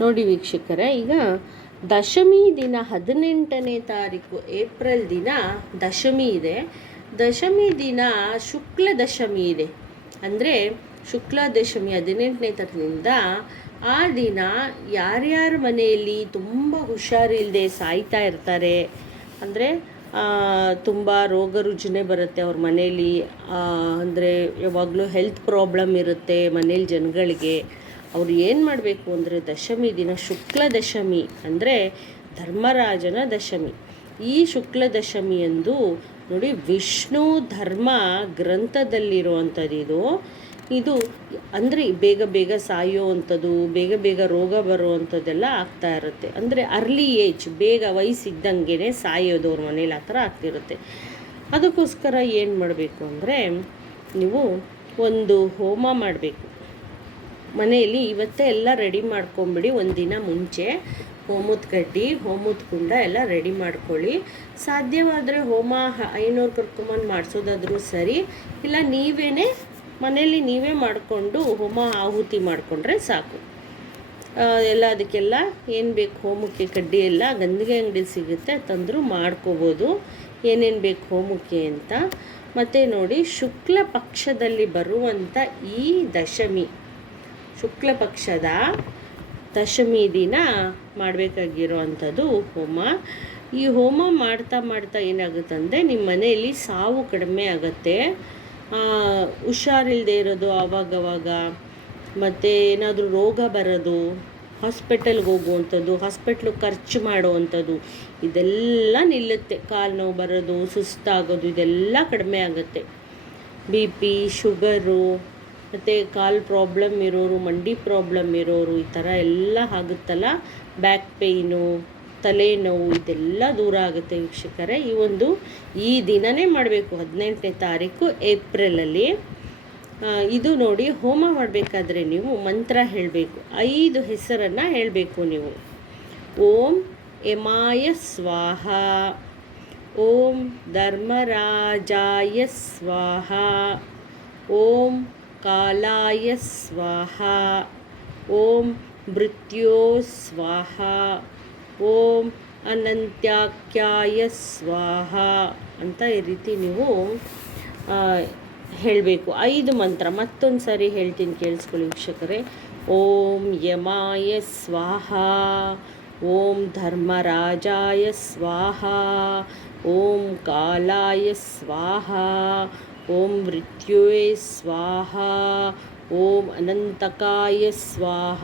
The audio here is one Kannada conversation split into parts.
ನೋಡಿ ವೀಕ್ಷಕರೇ, ಈಗ ದಶಮಿ ದಿನ 18ನೇ ತಾರೀಕು ಏಪ್ರಿಲ್ ದಿನ ದಶಮಿ ಇದೆ. ದಶಮಿ ದಿನ ಶುಕ್ಲ ದಶಮಿ ಇದೆ. ಅಂದರೆ ಶುಕ್ಲ ದಶಮಿ 18ನೇ ತಾರೀಕಿನಿಂದ ಆ ದಿನ ಯಾರ್ಯಾರ ಮನೆಯಲ್ಲಿ ತುಂಬ ಹುಷಾರಿಲ್ಲದೆ ಸಾಯ್ತಾ ಇರ್ತಾರೆ, ಅಂದರೆ ತುಂಬ ರೋಗ ರುಜಿನ ಬರುತ್ತೆ ಅವ್ರ ಮನೇಲಿ, ಅಂದರೆ ಯಾವಾಗಲೂ ಹೆಲ್ತ್ ಪ್ರಾಬ್ಲಮ್ ಇರುತ್ತೆ ಮನೇಲಿ ಜನಗಳಿಗೆ. ಅವ್ರು ಏನು ಮಾಡಬೇಕು ಅಂದರೆ ದಶಮಿ ದಿನ ಶುಕ್ಲ ದಶಮಿ ಅಂದರೆ ಧರ್ಮರಾಜನ ದಶಮಿ. ಈ ಶುಕ್ಲ ದಶಮಿಯಂದು ನೋಡಿ ವಿಷ್ಣು ಧರ್ಮ ಗ್ರಂಥದಲ್ಲಿರುವಂಥದ್ದು ಇದು ಅಂದರೆ ಬೇಗ ಬೇಗ ಸಾಯೋವಂಥದ್ದು, ಬೇಗ ಬೇಗ ರೋಗ ಬರುವಂಥದ್ದೆಲ್ಲ ಆಗ್ತಾ ಇರುತ್ತೆ. ಅಂದರೆ ಅರ್ಲಿ ಏಜ್, ಬೇಗ ವಯಸ್ಸಿದ್ದಂಗೆ ಸಾಯೋದು ಅವ್ರ ಮನೇಲಿ ಆ ಥರ ಆಗ್ತಿರುತ್ತೆ. ಅದಕ್ಕೋಸ್ಕರ ಏನು ಮಾಡಬೇಕು ಅಂದರೆ ನೀವು ಒಂದು ಹೋಮ ಮಾಡಬೇಕು ಮನೆಯಲ್ಲಿ. ಇವತ್ತೇ ಎಲ್ಲ ರೆಡಿ ಮಾಡ್ಕೊಂಬಿಡಿ, ಒಂದಿನ ಮುಂಚೆ ಹೋಮದ ಕಡ್ಡಿ, ಹೋಮದ ಕುಂಡ ಎಲ್ಲ ರೆಡಿ ಮಾಡ್ಕೊಳ್ಳಿ. ಸಾಧ್ಯವಾದರೆ ಹೋಮ 500 ಕರ್ಕೊಂಬಂದು ಮಾಡಿಸೋದಾದರೂ ಸರಿ, ಇಲ್ಲ ಮನೆಯಲ್ಲಿ ನೀವೇ ಮಾಡಿಕೊಂಡು ಹೋಮ ಆಹುತಿ ಮಾಡಿಕೊಂಡ್ರೆ ಸಾಕು. ಎಲ್ಲ ಅದಕ್ಕೆಲ್ಲ ಏನು ಬೇಕು ಹೋಮಕ್ಕೆ ಕಡ್ಡಿ ಎಲ್ಲ ಗಂಧಿಗೆ ಅಂಗಡಿ ಸಿಗುತ್ತೆ, ತಂದರೂ ಮಾಡ್ಕೋಬೋದು ಏನೇನು ಬೇಕು ಹೋಮಕ್ಕೆ ಅಂತ. ಮತ್ತು ನೋಡಿ ಶುಕ್ಲ ಪಕ್ಷದಲ್ಲಿ ಬರುವಂಥ ಈ ದಶಮಿ, ಶುಕ್ಲ ಪಕ್ಷದ ದಶಮಿ ದಿನ ಮಾಡಬೇಕಾಗಿರೋ ಅಂಥದ್ದು ಹೋಮ. ಈ ಹೋಮ ಮಾಡ್ತಾ ಮಾಡ್ತಾ ಏನಾಗುತ್ತಂದರೆ ನಿಮ್ಮ ಮನೆಯಲ್ಲಿ ಸಾವು ಕಡಿಮೆ ಆಗುತ್ತೆ. ಹುಷಾರಿಲ್ಲದೆ ಇರೋದು ಆವಾಗವಾಗ, ಮತ್ತು ಏನಾದರೂ ರೋಗ ಬರೋದು, ಹಾಸ್ಪಿಟಲ್ಗೆ ಹೋಗುವಂಥದ್ದು, ಹಾಸ್ಪಿಟ್ಲಿಗೆ ಖರ್ಚು ಮಾಡುವಂಥದ್ದು ಇದೆಲ್ಲ ನಿಲ್ಲುತ್ತೆ. ಕಾಲು ನೋವು ಬರೋದು, ಸುಸ್ತಾಗೋದು ಇದೆಲ್ಲ ಕಡಿಮೆ ಆಗುತ್ತೆ. BP, ಶುಗರು, ಮತ್ತು ಕಾಲು ಪ್ರಾಬ್ಲಮ್ ಇರೋರು, ಮಂಡಿ ಪ್ರಾಬ್ಲಮ್ ಇರೋರು, ಈ ಥರ ಎಲ್ಲ ಆಗುತ್ತಲ್ಲ, ಬ್ಯಾಕ್ ಪೇಯ್ನು, ತಲೆನೋವು ಇದೆಲ್ಲ ದೂರ ಆಗುತ್ತೆ ವೀಕ್ಷಕರೇ. ಈ ದಿನವೇ ಮಾಡಬೇಕು 18ನೇ ತಾರೀಕು ಏಪ್ರಿಲಲ್ಲಿ. ಇದು ನೋಡಿ ಹೋಮ ಮಾಡಬೇಕಾದ್ರೆ ನೀವು ಮಂತ್ರ ಹೇಳಬೇಕು. 5 ಹೆಸರನ್ನು ಹೇಳಬೇಕು ನೀವು. ಓಂ ಯಮಾಯ ಸ್ವಾಹ, ಓಂ ಧರ್ಮರಾಜಾಯ ಸ್ವಾಹ, ಓಂ ಕಾಲಾಯ ಸ್ವಾಹ, ಓಂ ಮೃತ್ಯೋ ಸ್ವಾಹ, ಓಂ ಅನಂತ್ಯಾಖ್ಯಾಯ ಸ್ವಾಹ ಅಂತ ಈ ರೀತಿ ನೀವು ಹೇಳಬೇಕು. 5 ಮಂತ್ರ ಮತ್ತೊಂದು ಸಾರಿ ಹೇಳ್ತೀನಿ ಕೇಳಿಸ್ಕೊಳ್ಳಿ ವೀಕ್ಷಕರೇ. ಓಂ ಯಮಾಯ ಸ್ವಾಹ, ಓಂ ಧರ್ಮರಾಜಾಯ ಸ್ವಾಹ, ಓಂ ಕಾಲಾಯ ಸ್ವಾಹ, ಓಂ ಮೃತ್ಯುವೇ ಸ್ವಾಹ, ಓಂ ಅನಂತಕಾಯ ಸ್ವಾಹ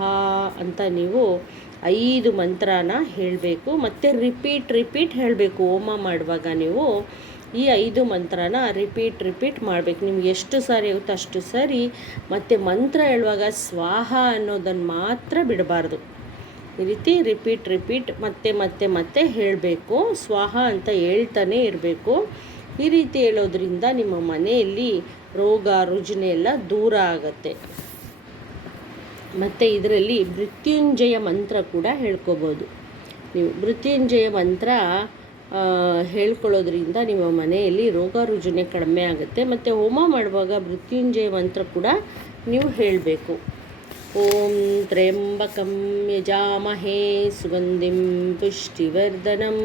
ಅಂತ ನೀವು 5 ಮಂತ್ರನ ಹೇಳಬೇಕು. ಮತ್ತು ರಿಪೀಟ್ ಹೇಳಬೇಕು. ಹೋಮ ಮಾಡುವಾಗ ನೀವು ಈ 5 ಮಂತ್ರನ ರಿಪೀಟ್ ಮಾಡಬೇಕು. ನಿಮ್ಗೆ ಎಷ್ಟು ಸಾರಿ ಆಗುತ್ತೋ ಅಷ್ಟು ಸರಿ. ಮತ್ತು ಮಂತ್ರ ಹೇಳುವಾಗ ಸ್ವಾಹ ಅನ್ನೋದನ್ನು ಮಾತ್ರ ಬಿಡಬಾರ್ದು. ಈ ರೀತಿ ರಿಪೀಟ್ ಮತ್ತೆ ಹೇಳಬೇಕು. ಸ್ವಾಹ ಅಂತ ಹೇಳ್ತಾನೆ ಇರಬೇಕು. ಈ ರೀತಿ ಹೇಳೋದ್ರಿಂದ ನಿಮ್ಮ ಮನೆಯಲ್ಲಿ ರೋಗ ರುಜಿನ ಎಲ್ಲ ದೂರ ಆಗುತ್ತೆ. ಮತ್ತು ಇದರಲ್ಲಿ ಮೃತ್ಯುಂಜಯ ಮಂತ್ರ ಕೂಡ ಹೇಳ್ಕೊಬೋದು ನೀವು. ಮೃತ್ಯುಂಜಯ ಮಂತ್ರ ಹೇಳ್ಕೊಳ್ಳೋದ್ರಿಂದ ನಿಮ್ಮ ಮನೆಯಲ್ಲಿ ರೋಗ ರುಜಿನ ಕಡಿಮೆ ಆಗುತ್ತೆ. ಮತ್ತು ಹೋಮ ಮಾಡುವಾಗ ಮೃತ್ಯುಂಜಯ ಮಂತ್ರ ಕೂಡ ನೀವು ಹೇಳಬೇಕು. ಓಂ ತ್ರ್ಯಂಬಕಂ ಯಜಾಮಹೇ ಸುಗಂಧಿಂ ಪುಷ್ಟಿವರ್ಧನಂ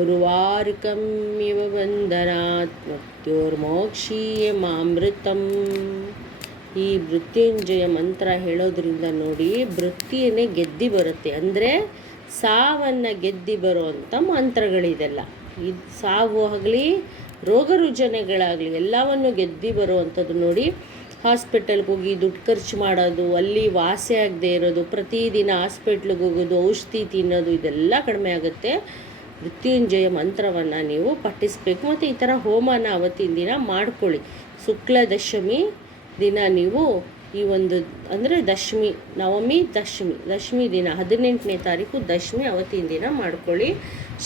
ಉರ್ವಾರುಕಂ ಇವ ಬಂಧನಾತ್ ಮೃತ್ಯೋರ್ಮೋಕ್ಷೀಯಮಾಮೃತಂ. ಈ ಮೃತ್ಯುಂಜಯ ಮಂತ್ರ ಹೇಳೋದ್ರಿಂದ ನೋಡಿ ಮೃತ್ಯುನೇ ಗೆದ್ದಿ ಬರುತ್ತೆ, ಅಂದರೆ ಸಾವನ್ನು ಗೆದ್ದಿ ಬರುವಂಥ ಮಂತ್ರಗಳಿದೆಲ್ಲ. ಇದು ಸಾವು ಆಗಲಿ ರೋಗ ರುಜಿನಗಳಾಗಲಿ ಎಲ್ಲವನ್ನು ಗೆದ್ದಿ ಬರುವಂಥದ್ದು. ನೋಡಿ ಹಾಸ್ಪಿಟಲ್ಗೆ ಹೋಗಿ ದುಡ್ಡು ಖರ್ಚು ಮಾಡೋದು, ಅಲ್ಲಿ ವಾಸಿ ಆಗದೆ ಇರೋದು, ಪ್ರತಿದಿನ ಹಾಸ್ಪಿಟ್ಲಿಗೆ ಹೋಗೋದು, ಔಷಧಿ ತಿನ್ನೋದು ಇದೆಲ್ಲ ಕಡಿಮೆ ಆಗುತ್ತೆ. ಮೃತ್ಯುಂಜಯ ಮಂತ್ರವನ್ನು ನೀವು ಪಠಿಸಬೇಕು. ಮತ್ತು ಈ ಥರ ಹೋಮನ ಅವತ್ತಿನ ದಿನ ಮಾಡ್ಕೊಳ್ಳಿ. ಶುಕ್ಲ ದಶಮಿ ದಿನ ನೀವು ಈ ಅಂದರೆ ದಶಮಿ ದಿನ 18ನೇ ತಾರೀಕು ದಶಮಿ ಅವತ್ತಿನ ದಿನ ಮಾಡ್ಕೊಳ್ಳಿ.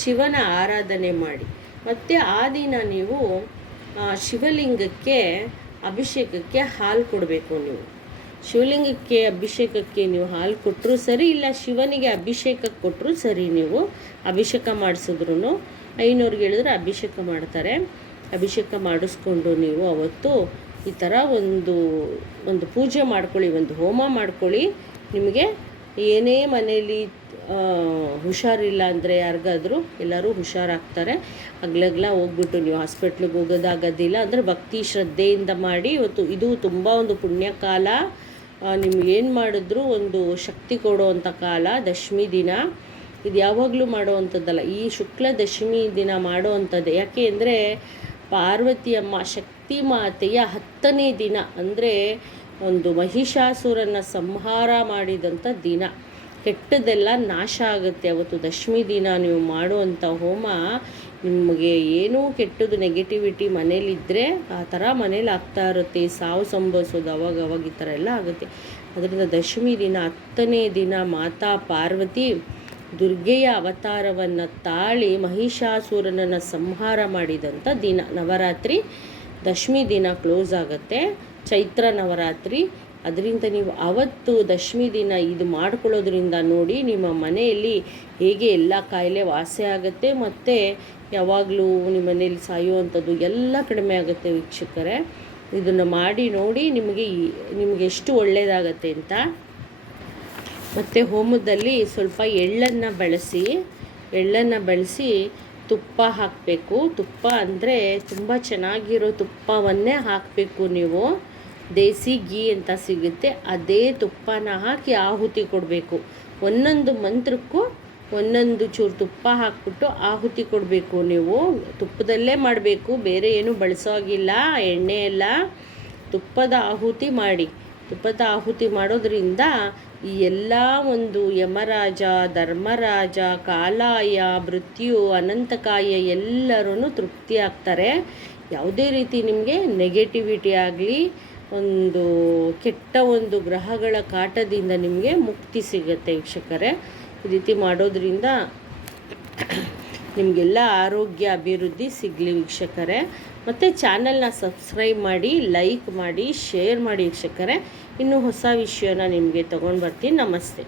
ಶಿವನ ಆರಾಧನೆ ಮಾಡಿ. ಮತ್ತು ಆ ದಿನ ನೀವು ಶಿವಲಿಂಗಕ್ಕೆ ಅಭಿಷೇಕಕ್ಕೆ ಹಾಲು ಕೊಡಬೇಕು. ನೀವು ಶಿವಲಿಂಗಕ್ಕೆ ಅಭಿಷೇಕಕ್ಕೆ ನೀವು ಹಾಲು ಕೊಟ್ಟರು ಸರಿ, ಇಲ್ಲ ಶಿವನಿಗೆ ಅಭಿಷೇಕಕ್ಕೆ ಕೊಟ್ಟರು ಸರಿ. ನೀವು ಅಭಿಷೇಕ ಮಾಡಿಸಿದ್ರು 500 ಹೇಳಿದ್ರೆ ಅಭಿಷೇಕ ಮಾಡ್ತಾರೆ. ಅಭಿಷೇಕ ಮಾಡಿಸ್ಕೊಂಡು ನೀವು ಅವತ್ತು ಈ ಥರ ಒಂದು ಪೂಜೆ ಮಾಡ್ಕೊಳ್ಳಿ, ಒಂದು ಹೋಮ ಮಾಡ್ಕೊಳ್ಳಿ. ನಿಮಗೆ ಏನೇ ಮನೇಲಿ ಹುಷಾರಿಲ್ಲ ಅಂದರೆ ಯಾರಿಗಾದರೂ ಎಲ್ಲರೂ ಹುಷಾರಾಗ್ತಾರೆ. ಹಗ್ಲಗ್ಲ ಹೋಗ್ಬಿಟ್ಟು ನೀವು ಹಾಸ್ಪಿಟ್ಲಿಗೆ ಹೋಗೋದಾಗೋದಿಲ್ಲ. ಅಂದರೆ ಭಕ್ತಿ ಶ್ರದ್ಧೆಯಿಂದ ಮಾಡಿ. ಇವತ್ತು ಇದು ತುಂಬ ಒಂದು ಪುಣ್ಯಕಾಲ. ನಿಮ್ಗೆ ಏನು ಮಾಡಿದ್ರೂ ಒಂದು ಶಕ್ತಿ ಕೊಡುವಂಥ ಕಾಲ ದಶಮಿ ದಿನ. ಇದು ಯಾವಾಗಲೂ ಮಾಡುವಂಥದ್ದಲ್ಲ, ಈ ಶುಕ್ಲ ದಶಮಿ ದಿನ ಮಾಡುವಂಥದ್ದು. ಯಾಕೆ ಅಂದರೆ ಪಾರ್ವತಿಯಮ್ಮ ಶಕ್ತಿ ಮಾತೆಯ 10ನೇ ದಿನ, ಅಂದರೆ ಒಂದು ಮಹಿಷಾಸುರನ ಸಂಹಾರ ಮಾಡಿದಂಥ ದಿನ. ಕೆಟ್ಟದೆಲ್ಲ ನಾಶ ಆಗುತ್ತೆ ಅವತ್ತು ದಶಮಿ ದಿನ ನೀವು ಮಾಡುವಂಥ ಹೋಮ. ನಿಮಗೆ ಏನೂ ಕೆಟ್ಟದ್ದು ನೆಗೆಟಿವಿಟಿ ಮನೇಲಿದ್ದರೆ ಆ ಥರ ಮನೇಲಿ ಆಗ್ತಾ ಇರುತ್ತೆ. ಸಾವು ಸಂಭವಿಸೋದು ಅವಾಗ ಈ ಥರ ಎಲ್ಲ ಆಗುತ್ತೆ. ಅದರಿಂದ ದಶಮಿ ದಿನ 10ನೇ ದಿನ ಮಾತಾ ಪಾರ್ವತಿ ದುರ್ಗೆಯ ಅವತಾರವನ್ನು ತಾಳಿ ಮಹಿಷಾಸುರನನ್ನು ಸಂಹಾರ ಮಾಡಿದಂಥ ದಿನ. ನವರಾತ್ರಿ ದಶಮಿ ದಿನ ಕ್ಲೋಸ್ ಆಗುತ್ತೆ, ಚೈತ್ರ ನವರಾತ್ರಿ. ಅದರಿಂದ ನೀವು ಅವತ್ತು ದಶಮಿ ದಿನ ಇದು ಮಾಡ್ಕೊಳ್ಳೋದ್ರಿಂದ ನೋಡಿ ನಿಮ್ಮ ಮನೆಯಲ್ಲಿ ಹೇಗೆ ಎಲ್ಲ ಕಾಯಿಲೆ ವಾಸಿ ಆಗುತ್ತೆ, ಮತ್ತು ಯಾವಾಗಲೂ ನಿಮ್ಮ ಮನೇಲಿ ಸಾಯುವಂಥದ್ದು ಎಲ್ಲ ಕಡಿಮೆ ಆಗುತ್ತೆ ವೀಕ್ಷಕರೇ. ಇದನ್ನು ಮಾಡಿ ನೋಡಿ ನಿಮಗೆ ಎಷ್ಟು ಒಳ್ಳೆಯದಾಗತ್ತೆ ಅಂತ. ಮತ್ತು ಹೋಮದಲ್ಲಿ ಸ್ವಲ್ಪ ಎಳ್ಳನ್ನು ಬಳಸಿ ತುಪ್ಪ ಹಾಕಬೇಕು. ತುಪ್ಪ ಅಂದರೆ ತುಂಬ ಚೆನ್ನಾಗಿರೋ ತುಪ್ಪವನ್ನೇ ಹಾಕಬೇಕು ನೀವು. ದೇಸಿ ಗೀ ಅಂತ ಸಿಗುತ್ತೆ, ಅದೇ ತುಪ್ಪನ ಹಾಕಿ ಆಹುತಿ ಕೊಡಬೇಕು. ಒಂದೊಂದು ಮಂತ್ರಕ್ಕೂ ಒಂದೊಂದು ಚೂರು ತುಪ್ಪ ಹಾಕ್ಬಿಟ್ಟು ಆಹುತಿ ಕೊಡಬೇಕು. ನೀವು ತುಪ್ಪದಲ್ಲೇ ಮಾಡಬೇಕು, ಬೇರೆ ಏನು ಬಳಸೋಗಿಲ್ಲ, ಎಣ್ಣೆ ಎಲ್ಲ. ತುಪ್ಪದ ಆಹುತಿ ಮಾಡಿ. ತುಪ್ಪದ ಆಹುತಿ ಮಾಡೋದ್ರಿಂದ ಈ ಎಲ್ಲ ಒಂದು ಯಮರಾಜ, ಧರ್ಮರಾಜ, ಕಾಲಾಯ, ಮೃತ್ಯು, ಅನಂತಕಾಯ ಎಲ್ಲರೂ ತೃಪ್ತಿ ಆಗ್ತಾರೆ. ಯಾವುದೇ ರೀತಿ ನಿಮಗೆ ನೆಗೆಟಿವಿಟಿ ಆಗಲಿ, ಒಂದು ಕೆಟ್ಟ ಒಂದು ಗ್ರಹಗಳ ಕಾಟದಿಂದ ನಿಮಗೆ ಮುಕ್ತಿ ಸಿಗುತ್ತೆ ವೀಕ್ಷಕರೇ. ಈ ರೀತಿ ಮಾಡೋದ್ರಿಂದ ನಿಮಗೆಲ್ಲ ಆರೋಗ್ಯ ಅಭಿವೃದ್ಧಿ ಸಿಗಲಿ ವೀಕ್ಷಕರೇ. ಮತ್ತು ಚಾನಲ್ನ ಸಬ್ಸ್ಕ್ರೈಬ್ ಮಾಡಿ, ಲೈಕ್ ಮಾಡಿ, ಶೇರ್ ಮಾಡಿ ವೀಕ್ಷಕರೇ. ಇನ್ನೂ ಹೊಸ ವಿಷಯನ ನಿಮಗೆ ತೊಗೊಂಡು ಬರ್ತೀನಿ. ನಮಸ್ತೆ.